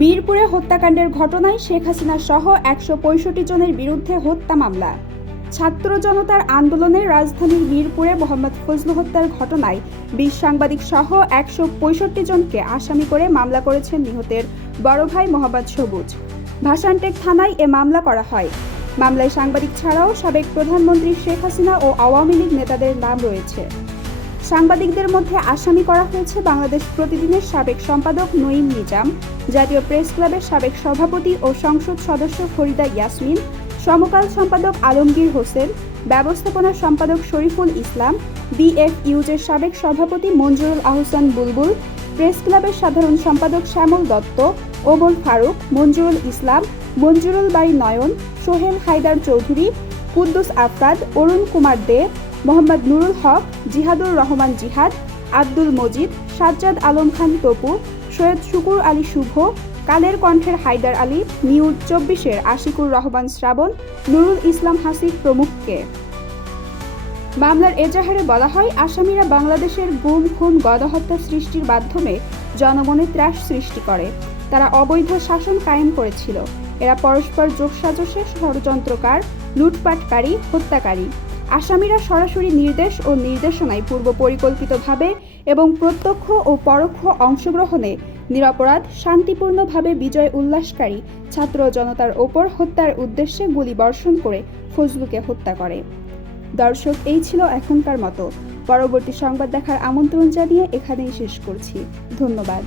মিরপুরে হত্যাকাণ্ডের ঘটনায় শেখ হাসিনা সহ ১৬৫ জনের বিরুদ্ধে হত্যা মামলা। ছাত্র জনতার আন্দোলনে রাজধানীর মিরপুরে মোহাম্মদ ফজলু হত্যার ঘটনায় ২০ সাংবাদিক সহ ১৬৫ জনকে আসামি করে মামলা করেছেন নিহতের বড় ভাই মোহাম্মদ সবুজ। ভাসানটেক থানায় এ মামলা করা হয়। মামলায় সাংবাদিক ছাড়াও সাবেক প্রধানমন্ত্রী শেখ হাসিনা ও আওয়ামী লীগ নেতাদের নাম রয়েছে। সাংবাদিকদের মধ্যে আসামি করা হয়েছে বাংলাদেশ প্রতিদিনের সাবেক সম্পাদক নঈম নিজাম, জাতীয় প্রেস ক্লাবের সাবেক সভাপতি ও সংসদ সদস্য ফরিদা ইয়াসমিন, সমকাল সম্পাদক আলমগীর হোসেন, ব্যবস্থাপনা সম্পাদক শরীফুল ইসলাম, বিএফইউজের সাবেক সভাপতি মঞ্জুরুল আহসান বুলবুল, প্রেস ক্লাবের সাধারণ সম্পাদক শ্যামল দত্ত, ওমর ফারুক, মঞ্জুরুল ইসলাম, মঞ্জুরুল বাড়ি নয়ন, সোহেল হায়দার চৌধুরী, কুদ্দুস আফরাদ, অরুণ কুমার দে, মোহাম্মদ নুরুল হক, জিহাদুর রহমান জিহাদ, আব্দুল মজিদ, সাজ্জাদ আলম খান তপু, সৈয়দ শুকুর আলী শুভ, কালের কণ্ঠের হায়দার আলী, নিউজ ২৪-এর আশিকুর রহমান শ্রাবণ, নুরুল ইসলাম হাসিফ প্রমুখকে। মামলার এজাহারে বলা হয়, আসামিরা বাংলাদেশের গুম, খুন, গণহত্যা সৃষ্টির মাধ্যমে জনমনে ত্রাস সৃষ্টি করে। তারা অবৈধ শাসন কায়েম করেছিল। এরা পরস্পর যোগসাজশে ষড়যন্ত্রকার, লুটপাটকারী, হত্যাকারী। আসামিরা সরাসরি নির্দেশ ও নির্দেশনায় পূর্ব পরিকল্পিতভাবে এবং প্রত্যক্ষ ও পরোক্ষ অংশগ্রহণে নিরপরাধ, শান্তিপূর্ণভাবে বিজয় উল্লাসকারী ছাত্র জনতার ওপর হত্যার উদ্দেশ্যে গুলিবর্ষণ করে ফজলুকে হত্যা করে। দর্শক, এই ছিল এখনকার মতো। পরবর্তী সংবাদ দেখার আমন্ত্রণ জানিয়ে এখানেই শেষ করছি। ধন্যবাদ।